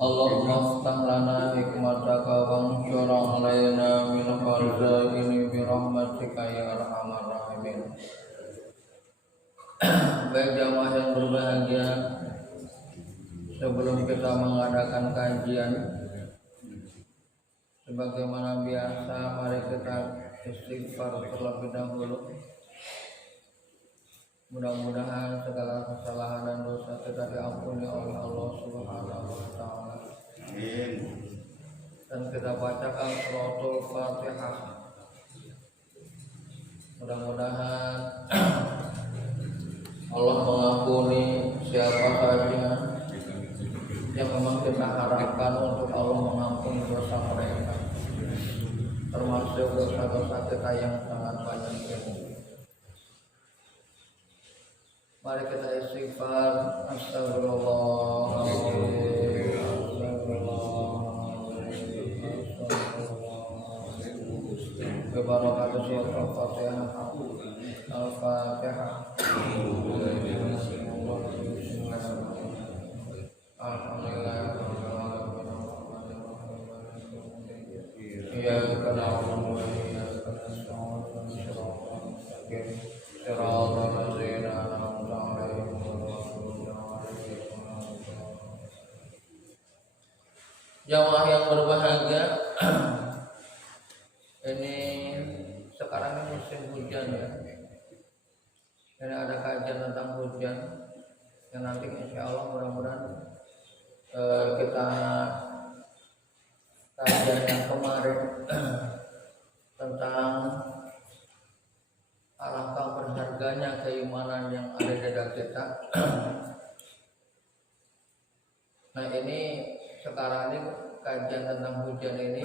Allahumma aftah lana hikmataka wanshur alaina min khazaini bi rahmatika ya arhamar rahimin. Baik jamaah yang berbahagia, sebelum kita mengadakan kajian sebagaimana biasa, mari kita istighfar terlebih dahulu. Mudah-mudahan segala kesalahan dan dosa kita diampuni oleh Allah Subhanahu wa taala. Amin. Dan kita bacakan suratul Fatihah. Mudah-mudahan Allah mengampuni siapa saja yang memang kita harapkan untuk Allah mengampuni dosa mereka, termasuk dosa-dosa kita yang sangat banyak ini. Mari kita istighfar. Astagfirullahaladzim. Bebarakatuh surat Al-Fatihah. Al-Fatihah. Alhamdulillah. Ya kana wa ya kana jamaah yang berbahagia, ini sekarang ini musim hujan ya. Ini ada kajian tentang hujan yang nanti insya Allah mudah-mudahan kita kajian yang kemarin tentang alangkah berharganya keimanan yang ada di dalam kita. Nah ini sekarang ini kajian tentang hujan ini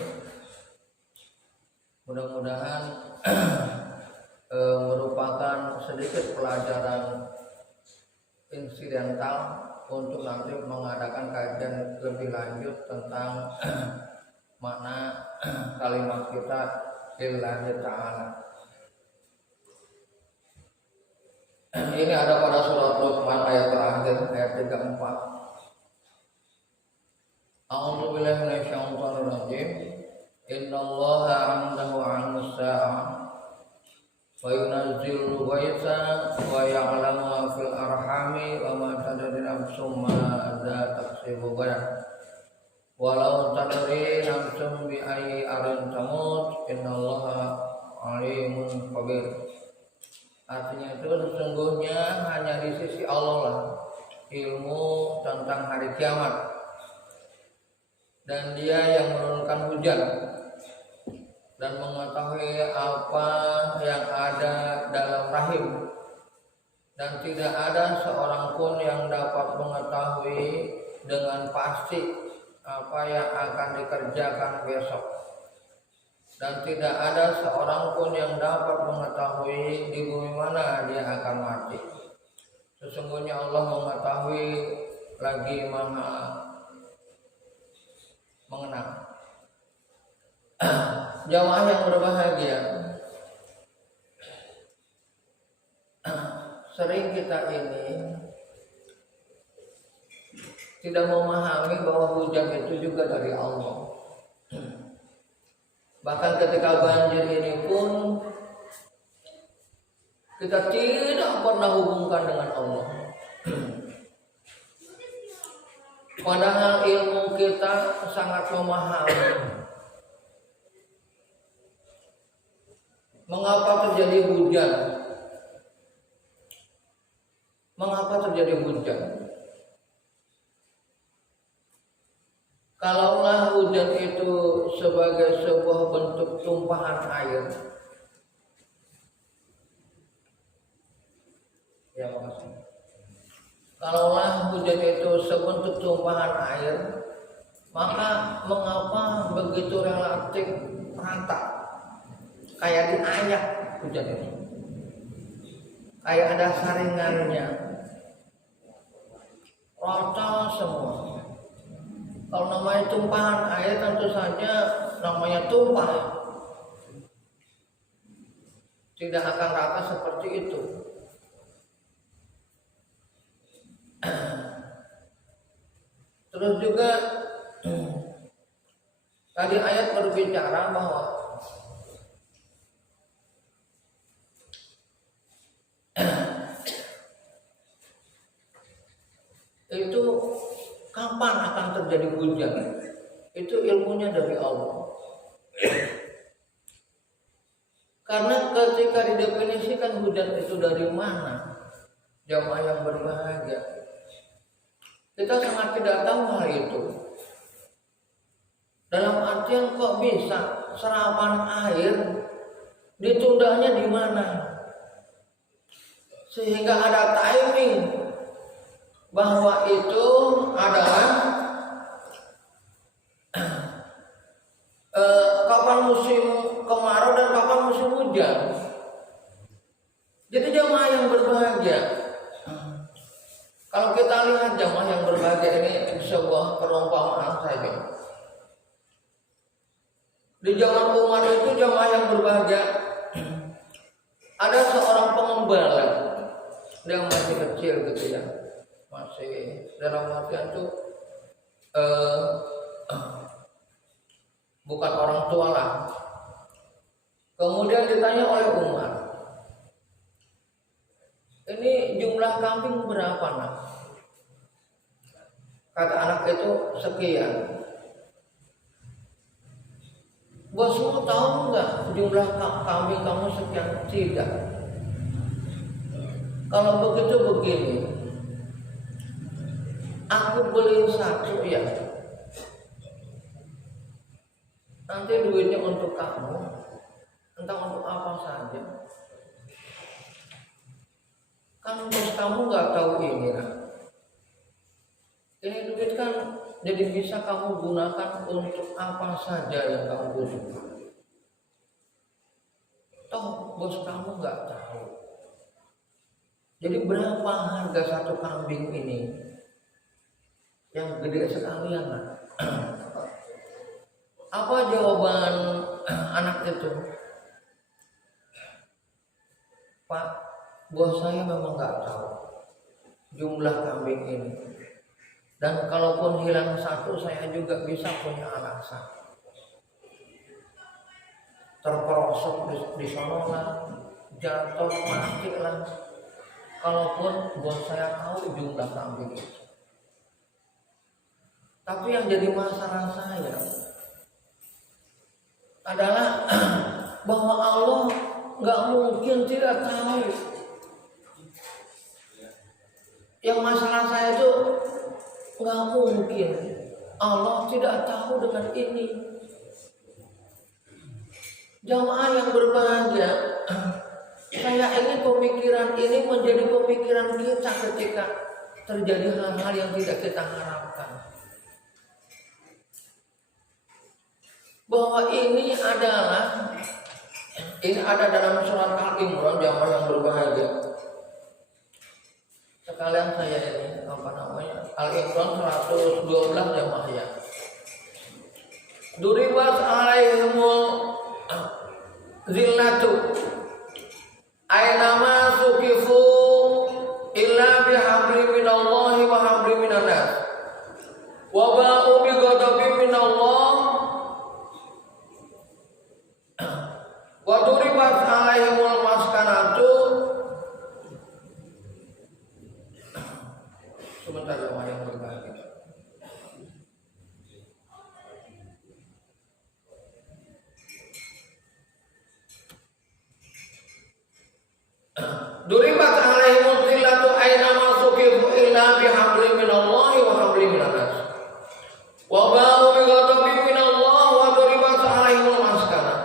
mudah-mudahan merupakan sedikit pelajaran insidental untuk nanti mengadakan kajian lebih lanjut tentang makna kalimat kita lillahi ta'ala. Ini ada pada surat Luqman ayat terakhir, ayat 34. A'udzu billahi minasyaitonir rajim. Innallaha 'indahu 'ilmus saa'ah wa yunazzilul ghaitsa wa ya'lamu ma fil arhami wa ma tadri nafsum madza taksibu ghadan. Walau tadri nafsum bi ayyi ardin tamut innallaha 'alimun khabir. Artinya itu sesungguhnya hanya di sisi Allah lah ilmu tentang hari kiamat, dan Dia yang menurunkan hujan dan mengetahui apa yang ada dalam rahim, dan tidak ada seorang pun yang dapat mengetahui dengan pasti apa yang akan dikerjakan besok, dan tidak ada seorang pun yang dapat mengetahui di bumi mana dia akan mati. Sesungguhnya Allah mengetahui lagi Maha mengenal. Jamaah yang berbahagia, sering kita ini tidak memahami bahwa hujan itu juga dari Allah. Bahkan ketika banjir ini pun kita tidak pernah hubungkan dengan Allah. Padahal ilmu kita sangat memahami mengapa terjadi hujan. Mengapa terjadi hujan? Kalaulah hujan itu sebagai sebuah bentuk tumpahan air, ya makasih. Kalaulah hujan itu sebentuk tumpahan air, maka mengapa begitu relatif rata, kayak diayak hujan itu, kayak ada saringannya, rata semua. Kalau namanya tumpahan air tentu saja namanya tumpah, tidak akan rata seperti itu. Terus juga Tadi ayat berbicara bahwa itu kapan akan terjadi hujan, itu ilmunya dari Allah. Karena ketika didefinisikan hujan itu dari mana, jamaah yang berbahagia, kita sangat tidak tahu hal itu. Dalam artian kok bisa serapan air ditundanya di mana, sehingga ada timing bahwa itu adalah kapan musim kemarau dan kapan musim hujan. Jadi jamaah yang berbahagia, kalau kita lihat jamaah yang berbahagia ini sebuah perumpamaan saja. Di zaman Umar itu jamaah yang berbahagia, ada seorang pengembala, dia masih kecil gitu ya, masih dalam artian itu bukan orang tua lah. Kemudian ditanya oleh Umar, ini jumlah kambing berapa nak? Kata anak itu sekian. Bosmu tahu nggak jumlah kambing kamu sekian? Tidak. Kalau begitu begini, aku beli satu ya, nanti duitnya untuk kamu, entah untuk apa saja. Kan bos kamu nggak tahu ini kan? Ini duit kan jadi bisa kamu gunakan untuk apa saja yang kamu butuhkan. Toh bos kamu nggak tahu. Jadi berapa harga satu kambing ini? Yang gede sekali ya kan? Apa jawaban anak itu? Pak, bos saya memang nggak tahu jumlah kambing ini. Dan kalaupun hilang satu, saya juga bisa punya alasan. Terperosok di sana lah, jatuh mati lah. Kalaupun bos saya tahu jumlah kambing itu. Tapi yang jadi masalah saya adalah bahwa Allah nggak mungkin tidak tahu. Yang masalah saya itu nggak mungkin Allah tidak tahu dengan ini. Jamaah yang berbahagia, saya ingin pemikiran ini menjadi pemikiran kita ketika terjadi hal-hal yang tidak kita harapkan. Bahwa ini ada dalam surat Al-Imran, jamaah yang berbahagia. Sekalian saya ini Al-Imran 112 jamaah ya. Duribat alaihimul zillatu aynama sukifu illa bihabli minallahi wa habli minan nas wa ba'u bi ghadabin minallah wa duribat alaihimul maskanatu. Sebentar jemaah yang berbahagia. Duribat alaihimul zillatu aynama sukifu illa bihabli minallahi wa habli minan nas wa ba'u bi ghadabin minallah wa duribat alaihimul maskanah.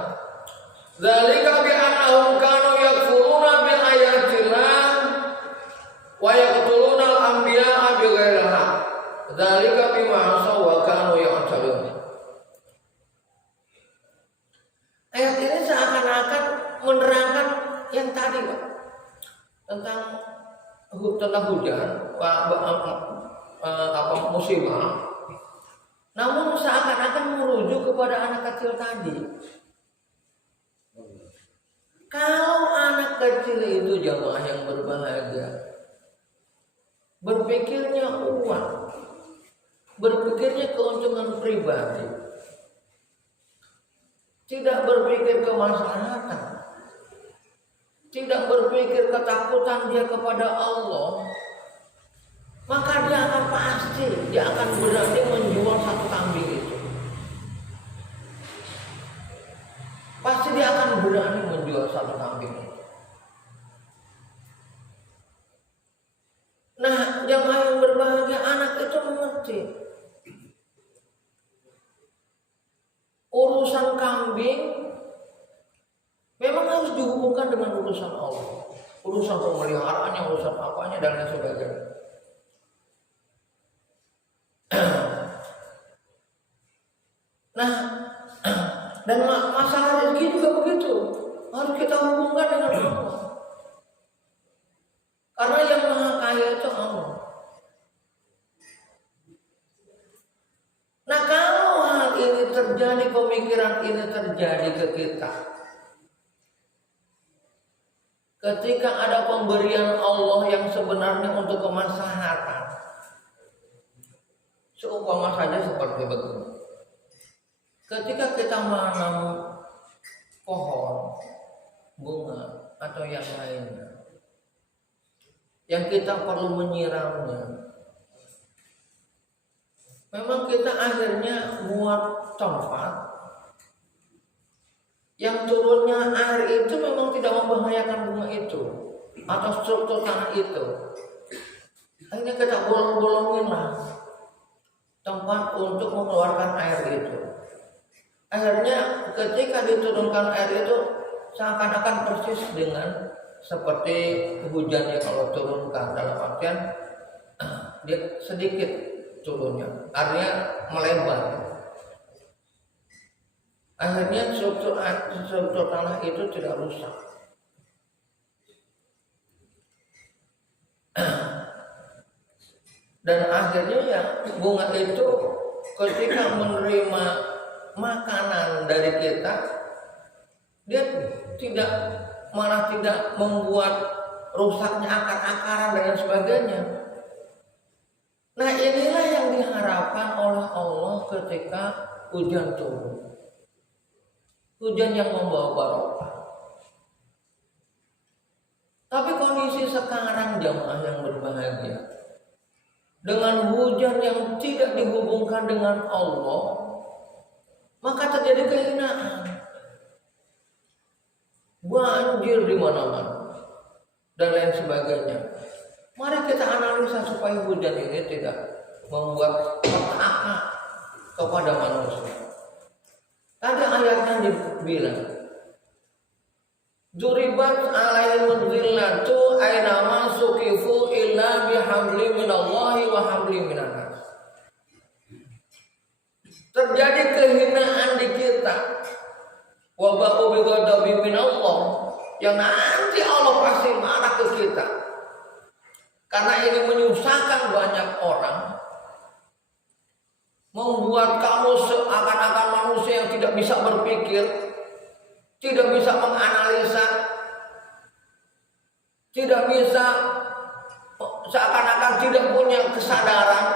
Dzalika bi annahum kanu yakfuruna bi ayatillah wa yaqtuluna al-anbiya'a bighairi haqq. Dzalika bima asaw wa kanu ya'tadun. Ayat ini seakan-akan menerangkan yang tadi, Pak, tentang hujan, musibah. Namun seakan-akan merujuk kepada anak kecil tadi. Kalau anak kecil itu jamaah yang berbahagia, berpikirnya uang, berpikirnya keuntungan pribadi, tidak berpikir kemaslahatan, tidak berpikir ketakutan dia kepada Allah, maka dia akan berani menjual satu kambing itu. Pasti dia akan berani menjual satu kambing itu. Nah, jamaah yang berbahagia, anak itu mengerti urusan kambing memang harus dihubungkan dengan urusan Allah, urusan pemeliharaannya, urusan apanya dan lain sebagainya. Nah, dan masalah rezeki juga begitu, harus kita hubungkan dengan Allah, karena yang maha kaya itu Allah. Nah, kalau hal ini terjadi, pemikiran ini terjadi ke kita, ketika ada pemberian Allah yang sebenarnya untuk kemaslahatan, seumpama saja seperti begini. Ketika kita menanam pohon, bunga, atau yang lainnya, yang kita perlu menyiramnya, memang kita akhirnya buat tempat yang turunnya air itu memang tidak membahayakan bunga itu atau struktur tanah itu. Akhirnya kita bolong-bolongin lah tempat untuk mengeluarkan air itu. Akhirnya ketika diturunkan air itu seakan-akan persis dengan seperti hujan yang kalau turunkan, dalam artian dia sedikit turunnya, artinya melebar. Akhirnya struktur tanah itu tidak rusak. Dan akhirnya ya bunga itu ketika menerima makanan dari kita, dia malah tidak membuat rusaknya akar-akaran dan sebagainya. Nah, inilah yang diharapkan oleh Allah ketika hujan turun, hujan yang membawa barokah. Tapi kondisi sekarang jamaah yang berbahagia, dengan hujan yang tidak dihubungkan dengan Allah, maka terjadi kehinaan, banjir di mana-mana dan lain sebagainya. Mari kita analisa supaya hujan ini tidak membuat petaka kepada manusia. Ada ayatnya dibilang, Duribat alaihim dhillatu aynama suqifu illa bihabli minallahi wa habli minan nas. Terjadi kehinaan di kita, wabau bi ghadabi minallah, yang nanti Allah pasti marah ke kita. Karena ini menyusahkan banyak orang, membuat kamu seakan-akan manusia yang tidak bisa berpikir, tidak bisa menganalisa, tidak bisa, seakan-akan tidak punya kesadaran,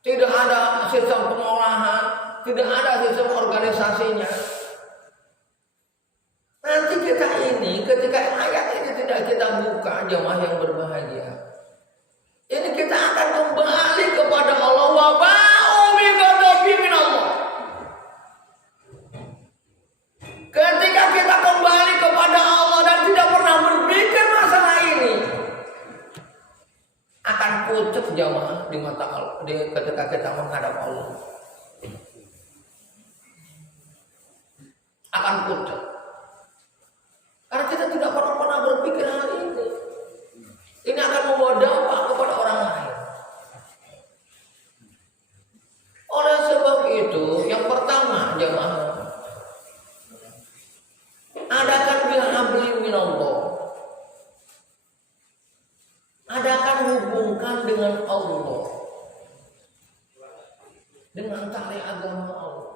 tidak ada sistem pengolahan, tidak ada sistem organisasinya. Nanti kita ini, ketika ayat ini tidak kita buka, jemaah yang berbahagia, ini kita akan kembali kepada Allah. Wabau bi ghadabi min Allah. Ketika kita kembali kepada Allah dan tidak pernah berpikir masalah ini, akan pucuk jamaah di mata Allah ketika kita menghadap Allah. Akan pucuk. Karena kita tidak pernah berpikir hal ini. Ini akan membawa dampak kepada orang lain. Oleh sebab itu, yang pertama jamaah, adakan bihabli minallah. Adakan hubungkan dengan Allah, dengan tali agama Allah.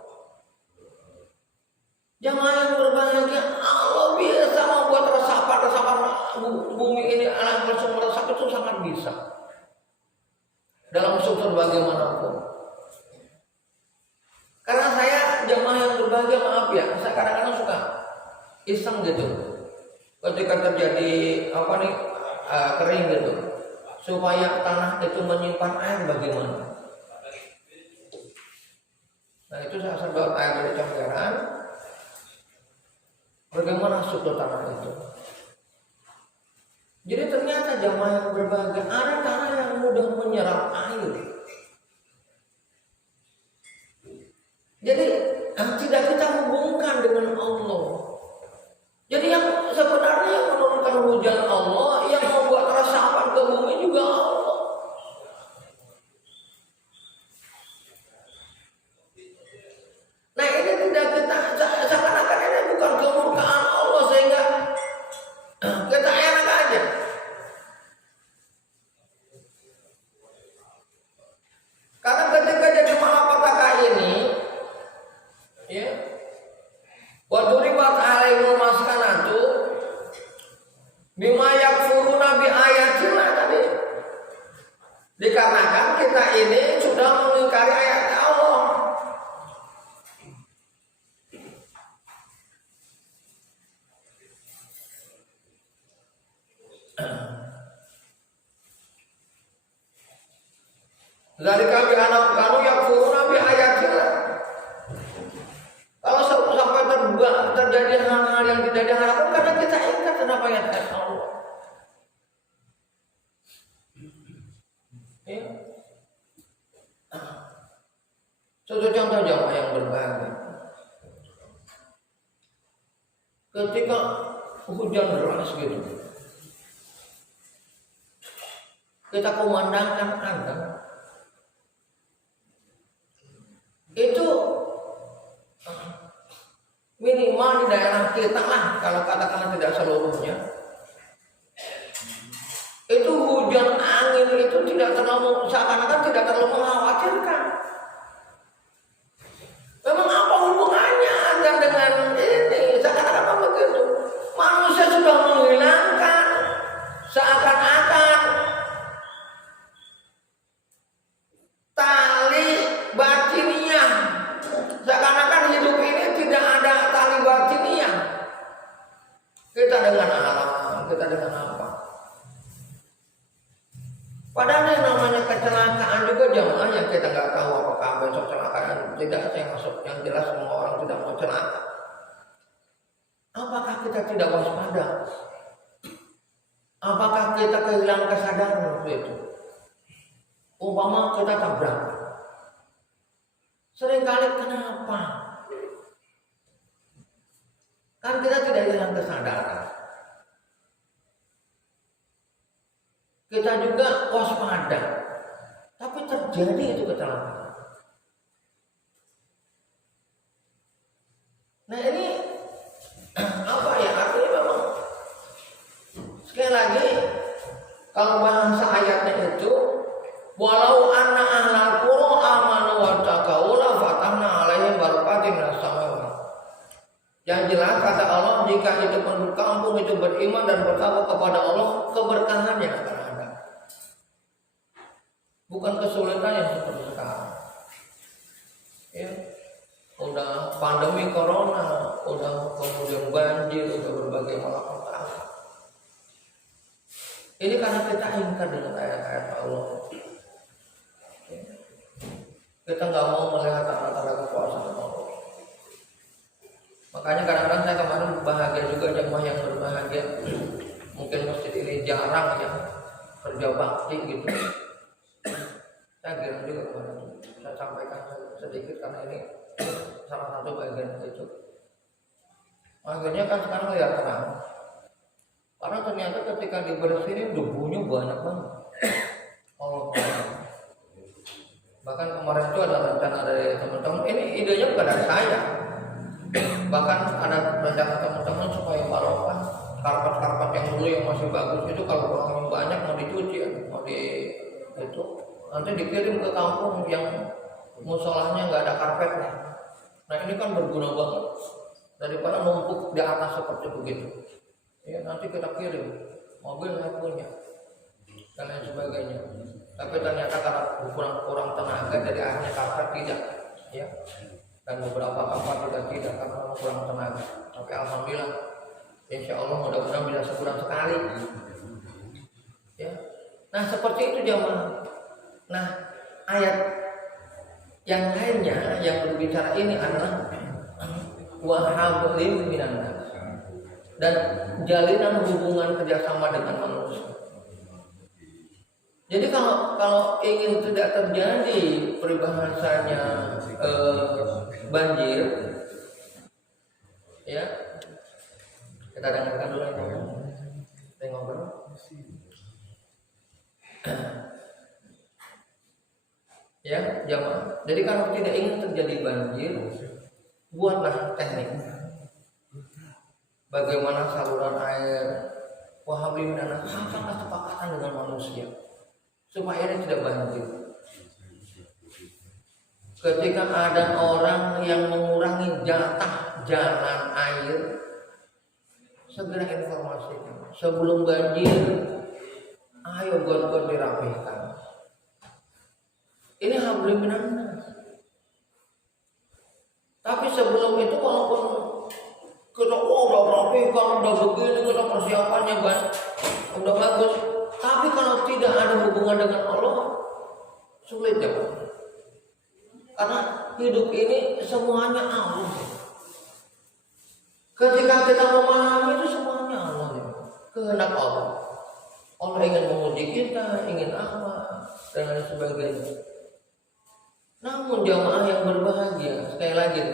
Jamaah yang berbahagia, Allah biasa membuat resapan bumi ini, alam semua resap itu sangat bisa dalam struktur bagaimanapun. iseng gitu. Ketika terjadi kering gitu, supaya tanah itu menyimpan air bagaimana? Nah itu saya sedot air dari comberan. Bagaimana struktur tanah itu? Jadi ternyata jamaah yang berbahagia ada tanah yang mudah menyerap air. Jadi tidak kita hubungkan dengan Allah. Jadi yang sebenarnya yang menurunkan hujan Allah, yang membuat resapan ke bumi juga Allah. Nah ini tidak kita seakan-akan ini bukan kemurkaan Allah sehingga kita enak aja. Karena ketika jadi malapetaka ini, ya, waduribat alaihimul maskanatu bima yakfuruna bi ayatina tadi. Dikarenakan kita ini sudah mengingkari ayat Allah. Dari kami anak kamu yang kuruna bi ayatina. Kalau sampai terjadi hal-hal yang tidak diharapkan karena kita ingat kenapa ayat Allah. Ya. Contoh jamaah yang berbahagia. Ketika hujan deras gitu, kita kumandangkan azan. Itu minimal di daerah kita lah, kalau katakanlah tidak seluruhnya, itu hujan angin itu tidak terlalu, seakan-akan tidak terlalu mengkhawatirkan. Memang apa hubungannya azan dengan ini? Seakan-akan begitu. Manusia sudah menghilangkan seakan-akan tali batiniah. Seakan-akan hidup ini tidak ada tali batiniah. Kita dengan alam, kita dengan apa? Padahal yang namanya kecelakaan juga jamaah yang kita nggak tahu apakah besok kecelakaan tidak, yang jelas semua orang tidak mau celaka. Apakah kita tidak waspada? Apakah kita kehilangan kesadaran waktu itu? Umpama kita tabrak. Seringkali kenapa? Kan kita tidak hilang kesadaran. Kita juga waspada. Tapi terjadi itu kecelakaan. Nah ini apa ya? Artinya memang sekali lagi kalau bahasa ayatnya itu, walau anna ahlal qura amanu wattaqau la fatahna alaihim barakatin minas samawati. Yang jelas kata Allah, jika itu penduduk kampung itu beriman dan bertakwa kepada Allah, keberkahannya akan ada. Bukan kesulitan yang seperti sekarang. Ya. Udah pandemi corona, udah kemudian banjir, udah berbagai malapetaka. Ini karena kita ingkar dengan ayat-ayat Allah. Kita nggak mau melihat tanda-tanda kekuasaan Allah. Makanya kadang-kadang saya kemarin bahagia juga jemaah yang berbahagia. Mungkin masjid ini jarang ya kerja bakti gitu. Saya kira juga kemarin saya sampaikan sedikit karena ini salah satu bagian itu. Akhirnya kan sekarang lihat terang. Karena ternyata ketika dibersihin debunya banyak banget. Allah. Bahkan kemarin itu ada rencana dari teman-teman. Ini idenya bukan dari saya. Bahkan ada rencana teman-teman supaya barokah karpet-karpet yang dulu yang masih bagus itu kalau orang banyak mau dicuci, mau itu nanti dikirim ke kampung yang musolahnya nggak ada karpetnya. Nah ini kan berguna banget daripada numpuk di atas seperti begitu. Ya nanti kita kirim mobil saya punya dan lain sebagainya. Tapi ternyata karena kurang tenaga jadi akhirnya karpet tidak, ya. Dan beberapa kapal juga tidak karena kurang tenaga. Tapi alhamdulillah Insya Allah mudah-mudahan bisa sebulan sekali. Ya. Nah seperti itu jamaah. Nah ayat yang lainnya yang berbicara ini adalah wahablim minan nas, dan jalinan hubungan kerjasama dengan manusia. Jadi kalau ingin tidak terjadi peribahasanya banjir, ya kita dengarkan dulu ya. Kita ngobrol. Ya, jamaah. Jadi kalau tidak ingin terjadi banjir, buatlah teknik. Bagaimana saluran air wahabli minan nas, samakan kesepakatan dengan manusia supaya ini tidak banjir. Ketika ada orang yang mengurangi jatah jalan air, segera informasikan. Sebelum banjir, ayo got-got dirapihkan. Ini habli minan nas. Tapi sebelum itu walaupun kita udah rapihkan, udah begini, kita persiapannya udah bagus, tapi kalau tidak ada hubungan dengan Allah, sulit ya Pak. Karena hidup ini semuanya Allah. Ketika kita memahami itu semuanya Allah ya. Kehendak Allah. Allah ingin menguji kita, ingin apa, dan lain sebagainya. Namun jamaah yang berbahagia, sekali lagi,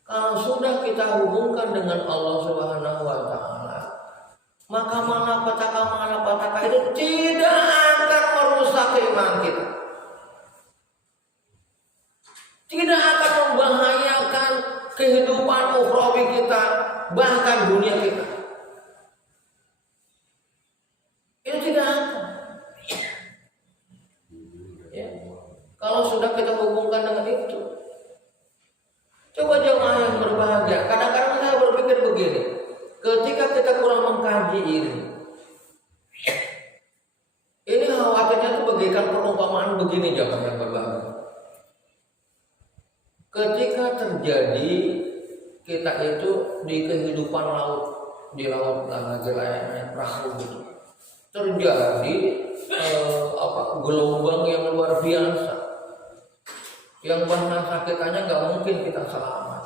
kalau sudah kita hubungkan dengan Allah Subhanahu wa Ta'ala, maka malapetaka itu tidak akan merusak keimanan kita, tidak akan membahayakan kehidupan ukhrawi kita, bahkan dunia kita. Itu tidak akan. Ya. Kalau sudah kita hubungkan dengan itu, coba jemaah yang berbahagia. Kadang-kadang saya berpikir begini, ketika kita kurang mengkaji ini khawatirnya itu bagaikan perumpamaan begini jemaah yang berbahagia. Ketika terjadi kita itu di kehidupan laut, di laut lagi layaknya perahu gitu, terjadi gelombang yang luar biasa, yang bahasa kitanya nggak mungkin kita selamat.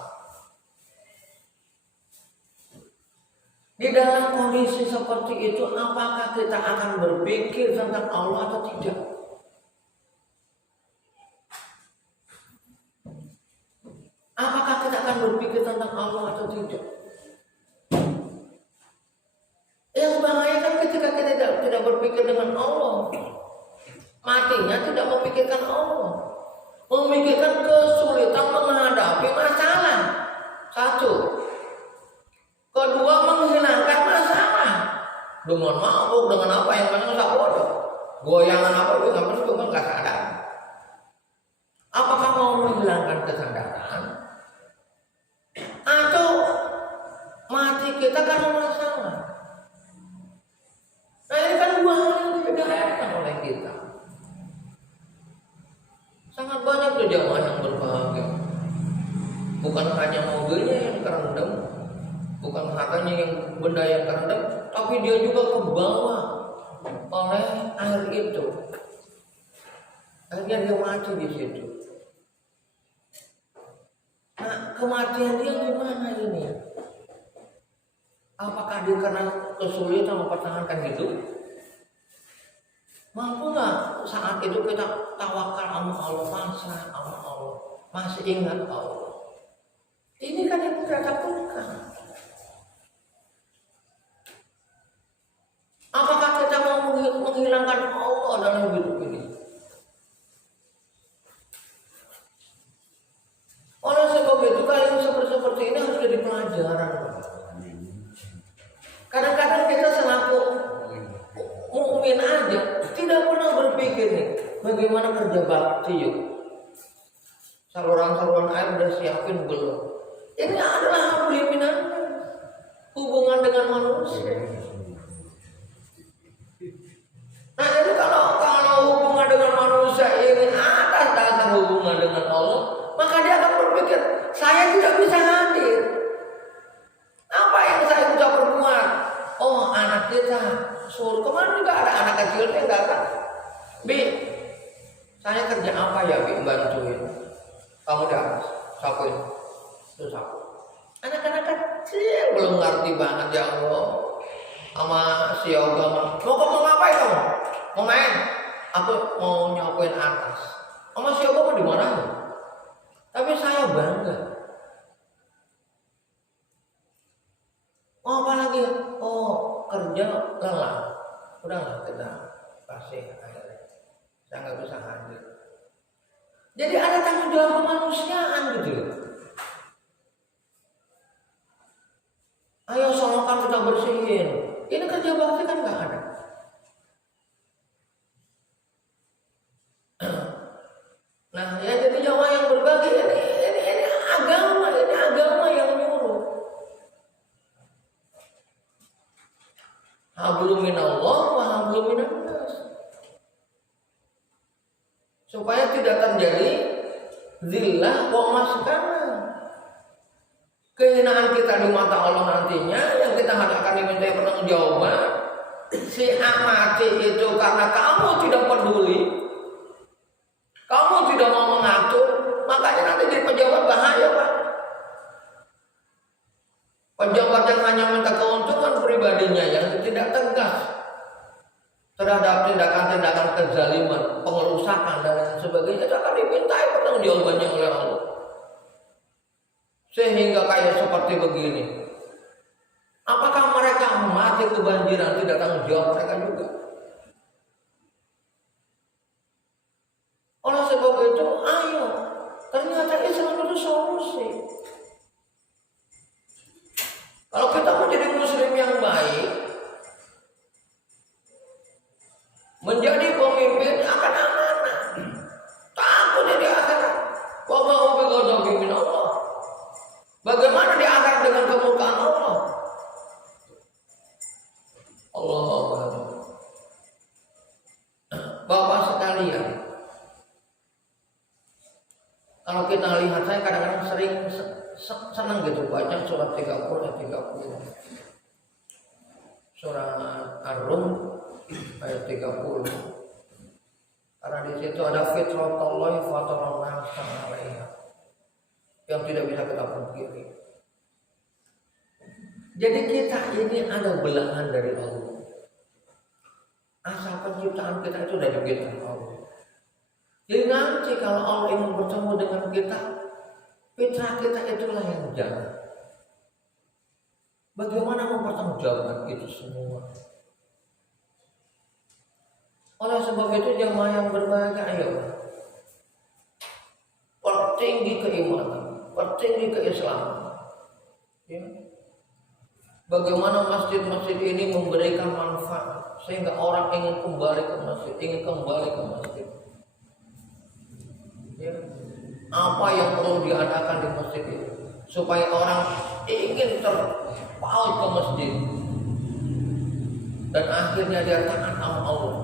Di dalam kondisi seperti itu, apakah kita akan berpikir tentang Allah atau tidak? Apakah kita akan berpikir tentang Allah atau tidak? Yang bahaya kan ketika kita tidak berpikir dengan Allah, matinya tidak memikirkan Allah, memikirkan kesulitan menghadapi masalah. Satu. Kedua, menghilangkan masalah dengan mabuk, dengan apa yang banyak tak bodoh, goyangan apa itu nggak perlu, kan nggak sadar. Apakah mau menghilangkan kesadaran atau mati kita karena masalah? Nah ini kan dua hal yang dibedakan oleh kita. Sangat banyak tuh jamaah yang berbahagia. Bukan hanya mobilnya yang kerendam, bukan hartanya yang benda yang kerendam, tapi dia juga kebawa oleh air itu. Akhirnya dia mati di situ. Nah, kematian dia gimana ini? Apakah dia karena kesulitan mempertahankan hidup? Mampu nggak saat itu kita tawakal sama Allah, pasrah sama Allah, masih ingat Allah? Ini kan yang kita takutkan. Apakah kita mau menghilangkan Allah dalam hidup ini? Oleh sebab itu kalian seperti ini harus jadi pelajaran. Kadang-kadang kita selaku mukmin aja tidak pernah berpikir nih bagaimana kerja bakti yuk. Saluran-saluran air udah siapin belum? Ini adalah habli minan nas, hubungan dengan manusia. Nah jadi kalau hubungan dengan manusia ini atas dasar hubungan dengan Allah, maka dia akan berpikir saya tidak bisa hadir. Apa yang saya bisa berbuat kasur. Kemarin juga ada anak kecil yang datang, Bi, saya kerja apa ya Bi, bantuin. Kamu di atas, sapuin. Terus sapu. Anak-anak kecil belum ngerti banget ya Allah. Sama si Yoga, mau ngapain kamu? Mau main? Aku mau nyapuin atas. Sama si Yoga mau dimarahin. Tapi saya bangga. Oh apa lagi? Oh kerja lelah. Udahlah kita kasih akhirnya. Saya nggak bisa hadir. Jadi ada tanggung jawab kemanusiaan gitu. Ayo solokan kita bersihin. Ini kerja bakti kan nggak ada. Nah ya jadi jamaah yang berbagi ini agama yang nyuruh. Hablum minallah wa hablum minannas. Supaya tidak terjadi zillah wa maskana. Kehinaan kita di mata Allah nantinya yang kita akan dimintai pertanggungjawaban. Si amati itu karena kamu tidak peduli, kamu tidak mau mengatur, makanya nanti jadi pejabat bahaya Pak. Pejabat yang hanya minta keuntungan pribadinya yang tidak tegas terhadap tindakan-tindakan kezaliman, pengerusakan dan lain sebagainya, itu akan dimintai pertanggungjawabannya oleh Allah. Sehingga kayak seperti begini. Apakah mereka mati kebanjiran tidak tanggung jawab mereka juga? Oleh sebab itu, ayo. Ternyata Islam itu solusi. Kalau kita menjadi muslim yang baik, menjadi pemimpin akan amanah. Takut di akhirat. Wa ma huwa bighadabin min Allah. Bagaimana di akhirat dengan kemurkaan Allah? Allah. Bapak sekalian, kalau kita lihat, saya kadang-kadang sering senang gitu baca surat 30 ayat 30. Surat Ar-Rum ayat 30. Karena di situ ada fitratallahi fatarannasa 'alaiha. Yang tidak bisa kita pungkiri. Jadi kita ini ada belahan dari Allah. Asal penciptaan kita itu dari fitrah Allah. Jadi nanti kalau Allah ingin bertemu dengan kita, fitrah kita itulah yang jalan. Bagaimana mempertanggungjawabkan itu semua? Oleh sebab itu jamaah yang berbahagia, ayo pertinggi keimanan, pertinggi keislaman. Ya. Bagaimana masjid-masjid ini memberikan manfaat sehingga orang ingin kembali ke masjid, Ya. Apa yang perlu diadakan di masjid itu supaya orang ingin terpaut ke masjid dan akhirnya dia taat sama Allah.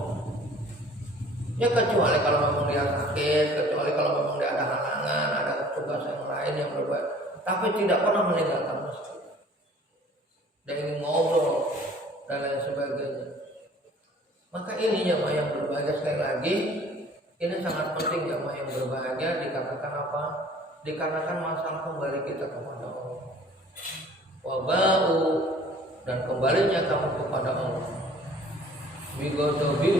Ya kecuali kalau memang dia sakit, kecuali kalau memang dia ada halangan, ada tugas yang lain yang berbeda, tapi tidak pernah meninggalkan masjid. Dan ingin ngobrol dan lain sebagainya. Maka ini jamaah yang berbahagia, sekali lagi ini sangat penting jamaah yang berbahagia. Dikatakan apa? Dikarenakan masalah kembali kita kepada Allah. Wabau, dan kembalinya kamu kepada Allah. Bigodobi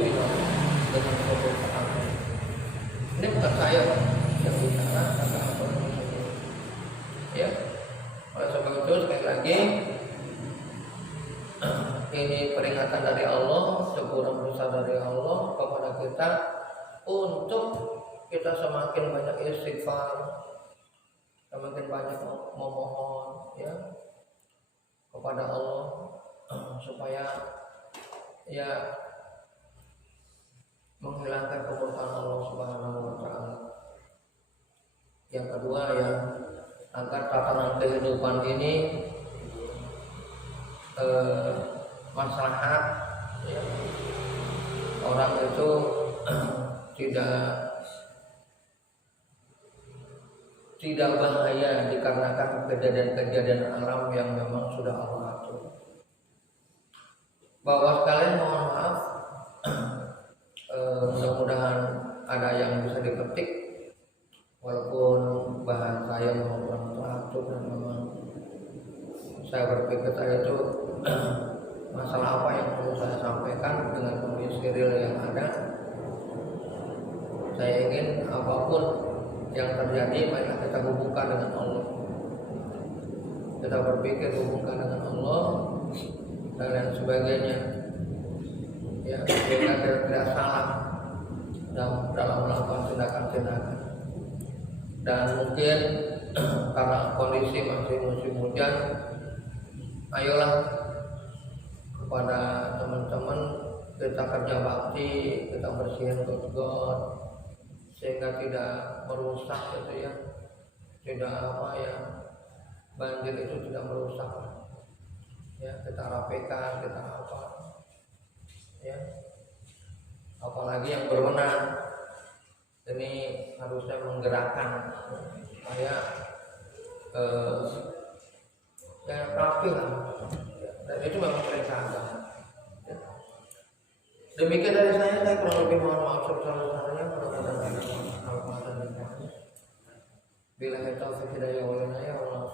dengan kebaikan. Ini bukan saya yang bicara, kata apa? Ya. Oleh sebab itu sekali lagi ini peringatan dari Allah, teguran besar dari Allah kepada kita untuk kita semakin banyak istighfar, semakin banyak memohon ya kepada Allah supaya ya menghilangkan kemurkaan Allah Subhanahu wa taala. Yang kedua ya, agar tatanan kehidupan ini maslahat ya. Orang itu tidak bahaya dikarenakan kejadian-kejadian alam yang memang sudah Allah atur. Bahwa sekalian mohon ada yang bisa dipetik walaupun bahan saya mau kurang teratur dan memang saya berpikir saya itu masalah apa yang perlu saya sampaikan dengan kondisi real yang ada. Saya ingin apapun yang terjadi marilah kita hubungkan dengan Allah. Kita berpikir hubungkan dengan Allah dan lain sebagainya. Ya, kita tidak salah dalam melakukan tindakan-tindakan. Dan mungkin karena kondisi masih musim hujan, ayolah kepada teman-teman kita kerja bakti, kita bersihin got-got sehingga tidak merusak gitu ya, tidak apa ya, banjir itu tidak merusak ya, kita rapikan, kita apa ya, apalagi yang berwenang ini harusnya menggerakkan supaya ya rapi lah, dan itu memang perintah agama. Demikian dari saya kurang lebih mohon maaf sebesar-besarnya. Mudah-mudahan bila kita hidayah wa hidayah wa